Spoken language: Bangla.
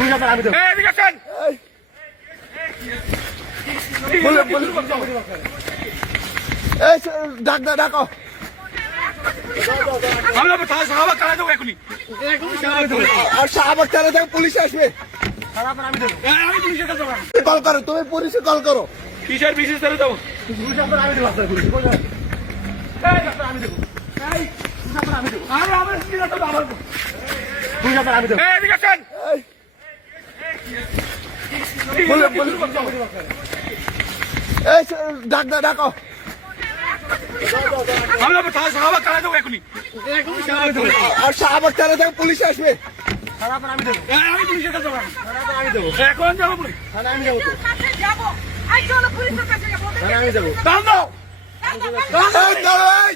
আমি দেবো। এদিকে আসেন। ডাকো আমরা সাহাবা কারা দেবো এখনই। আর শাহবাগ থানা থেকে পুলিশ আসবে। আমি পুলিশের কাছে যাবো। কল করো, তুমি পুলিশে কল করো। কিসের বিশেষ করে দেবো? আমি দেবো আপনার পুলিশ। আমি দেবো। আমি দেবো। আমার আমি দেবো। এদিকে আসেন। ডাকো আমরা সাহাবা কারা দেবো এখনই। আর শাহবাগ থানা থেকে পুলিশ আসবে। আমি পুলিশের কাছে যাবো। আমি দেবো। এখন যাবো পুলিশ। আমি যাবো তো। আমি যাবো। দাও দাও। এই, দাঁড়াও, এই।